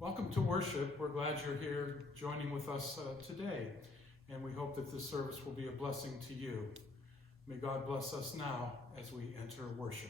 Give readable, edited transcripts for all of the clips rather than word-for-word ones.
Welcome to worship. We're glad you're here joining with us today, and we hope that this service will be a blessing to you. May God bless us now as we enter worship.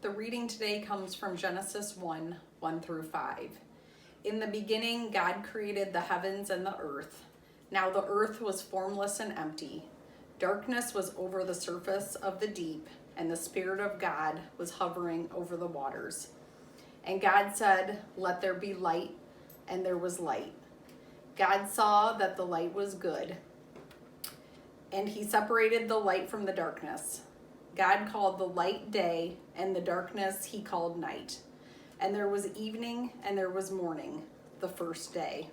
The reading today comes from Genesis 1 through 5. In the beginning, God created the heavens and the earth. Now the earth was formless and empty. Darkness was over the surface of the deep, and the Spirit of God was hovering over the waters. And God said, "Let there be light," and there was light. God saw that the light was good, and he separated the light from the darkness. God called the light day, and the darkness he called night. And there was evening, and there was morning, the first day.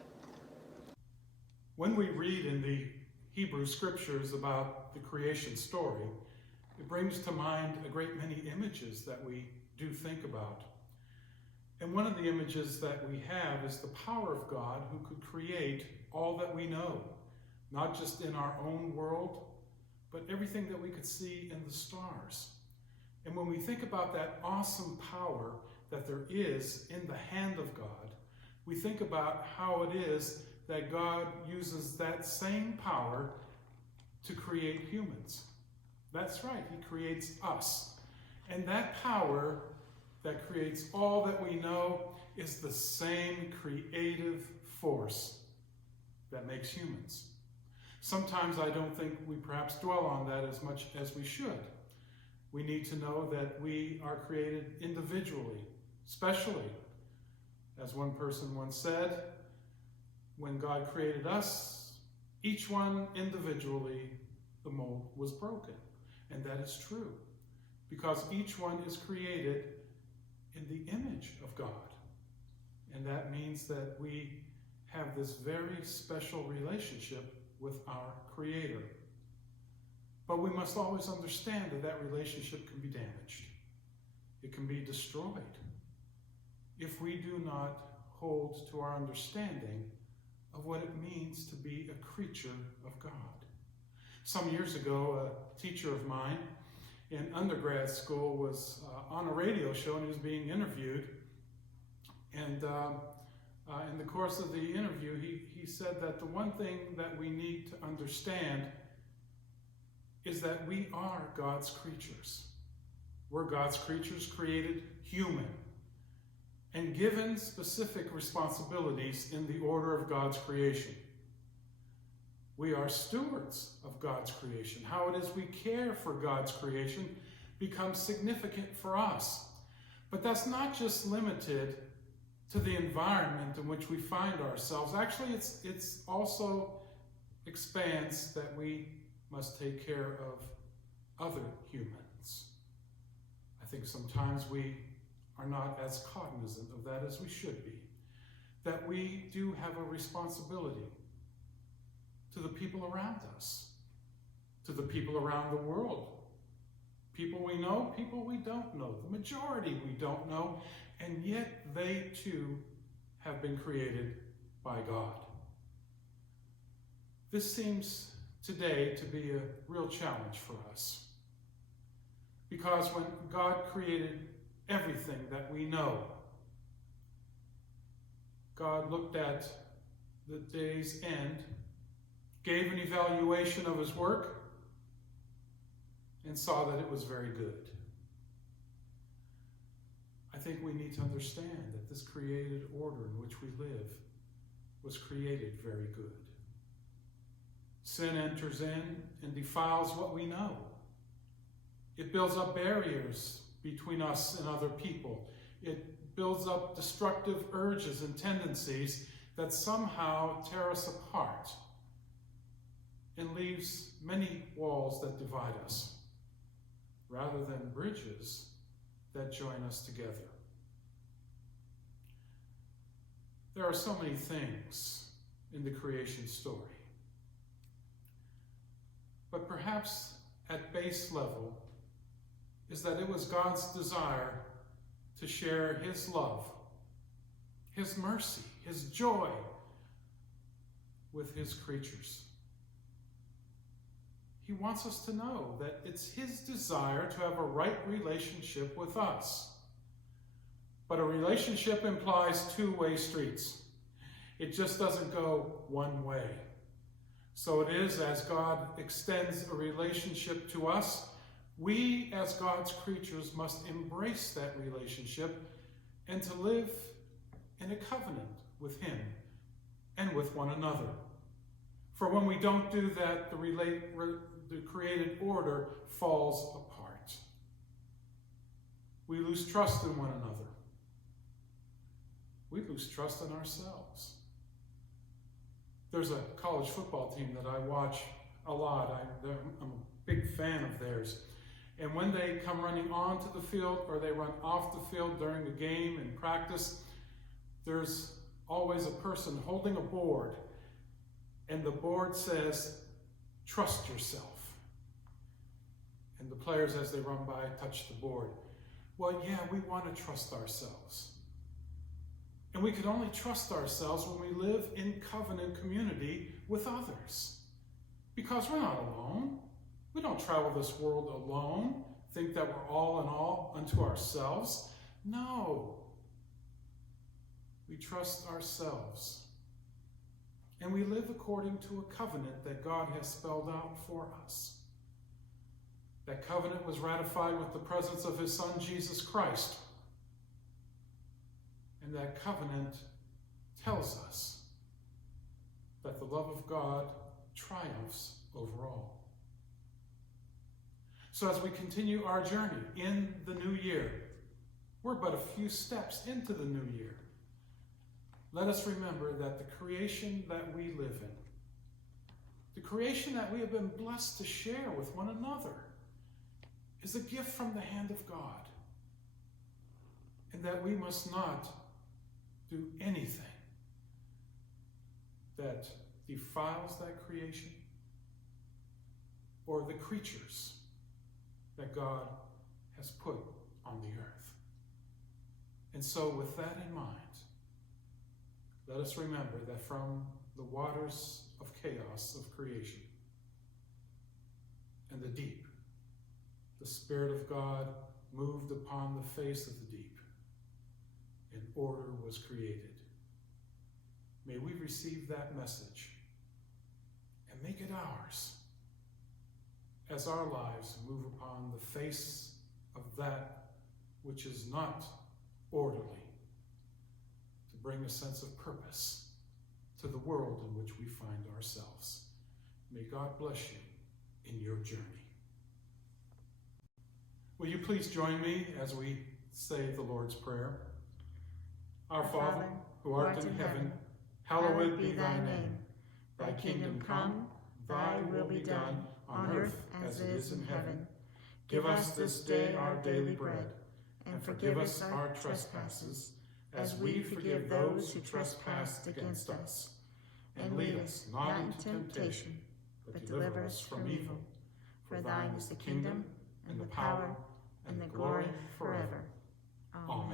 When we read in the Hebrew scriptures about the creation story, it brings to mind a great many images that we do think about. And one of the images that we have is the power of God who could create all that we know, not just in our own world, but everything that we could see in the stars. And when we think about that awesome power that there is in the hand of God, we think about how it is that God uses that same power to create humans. That's right, he creates us. And that power that creates all that we know is the same creative force that makes humans. Sometimes I don't think we perhaps dwell on that as much as we should. We need to know that we are created individually, specially. As one person once said, when God created us, each one individually, the mold was broken. And that is true, because each one is created in the image of God. And that means that we have this very special relationship with our Creator. But we must always understand that that relationship can be damaged. It can be destroyed if we do not hold to our understanding of what it means to be a creature of God. Some years ago, a teacher of mine in undergrad school was on a radio show and he was being interviewed. And in the course of the interview, he said that the one thing that we need to understand is that we are God's creatures. We're God's creatures, created human, and given specific responsibilities in the order of God's creation. We are stewards of God's creation. How it is we care for God's creation becomes significant for us. But that's not just limited to the environment in which we find ourselves. Actually, it's also expands that we must take care of other humans. I think sometimes we are not as cognizant of that as we should be. That we do have a responsibility to the people around us, to the people around the world. People we know, people we don't know, the majority we don't know, and yet they too have been created by God. This seems today to be a real challenge for us, because when God created everything that we know, God looked at the day's end, gave an evaluation of his work, and saw that it was very good. I think we need to understand that this created order in which we live was created very good. Sin enters in and defiles what we know. It builds up barriers between us and other people. It builds up destructive urges and tendencies that somehow tear us apart and leaves many walls that divide us, rather than bridges that join us together. There are so many things in the creation story, but perhaps at base level is that it was God's desire to share his love, his mercy, his joy with his creatures. He wants us to know that it's his desire to have a right relationship with us. But a relationship implies two-way streets. It just doesn't go one way. So it is, as God extends a relationship to us, we as God's creatures must embrace that relationship and to live in a covenant with him and with one another. For when we don't do that, the created order falls apart. We lose trust in one another. We lose trust in ourselves. There's a college football team that I watch a lot. I'm a big fan of theirs. And when they come running onto the field or they run off the field during a game in practice, there's always a person holding a board, and the board says, "Trust yourself." And the players, as they run by, touch the board. Well, yeah, we want to trust ourselves. And we can only trust ourselves when we live in covenant community with others. Because we're not alone. We don't travel this world alone, think that we're all in all unto ourselves. No. We trust ourselves. And we live according to a covenant that God has spelled out for us. That covenant was ratified with the presence of his Son, Jesus Christ. And that covenant tells us that the love of God triumphs over all. So as we continue our journey in the new year, we're but a few steps into the new year. Let us remember that the creation that we live in, the creation that we have been blessed to share with one another, is a gift from the hand of God. And that we must not do anything that defiles that creation or the creatures that God has put on the earth. And so with that in mind, let us remember that from the waters of chaos of creation and the deep, the Spirit of God moved upon the face of the deep, and order was created. May we receive that message and make it ours as our lives move upon the face of that which is not orderly, to bring a sense of purpose to the world in which we find ourselves. May God bless you in your journey. Will you please join me as we say the Lord's Prayer? Our Father, who art in heaven, hallowed be thy name. Thy kingdom come, thy will be done, on earth as it is in heaven. Give us this day our daily bread, and forgive us our trespasses, as we forgive those who trespass against us. And lead us not into temptation, but deliver us from evil. For thine is the kingdom, and the power, and the glory forever. Amen.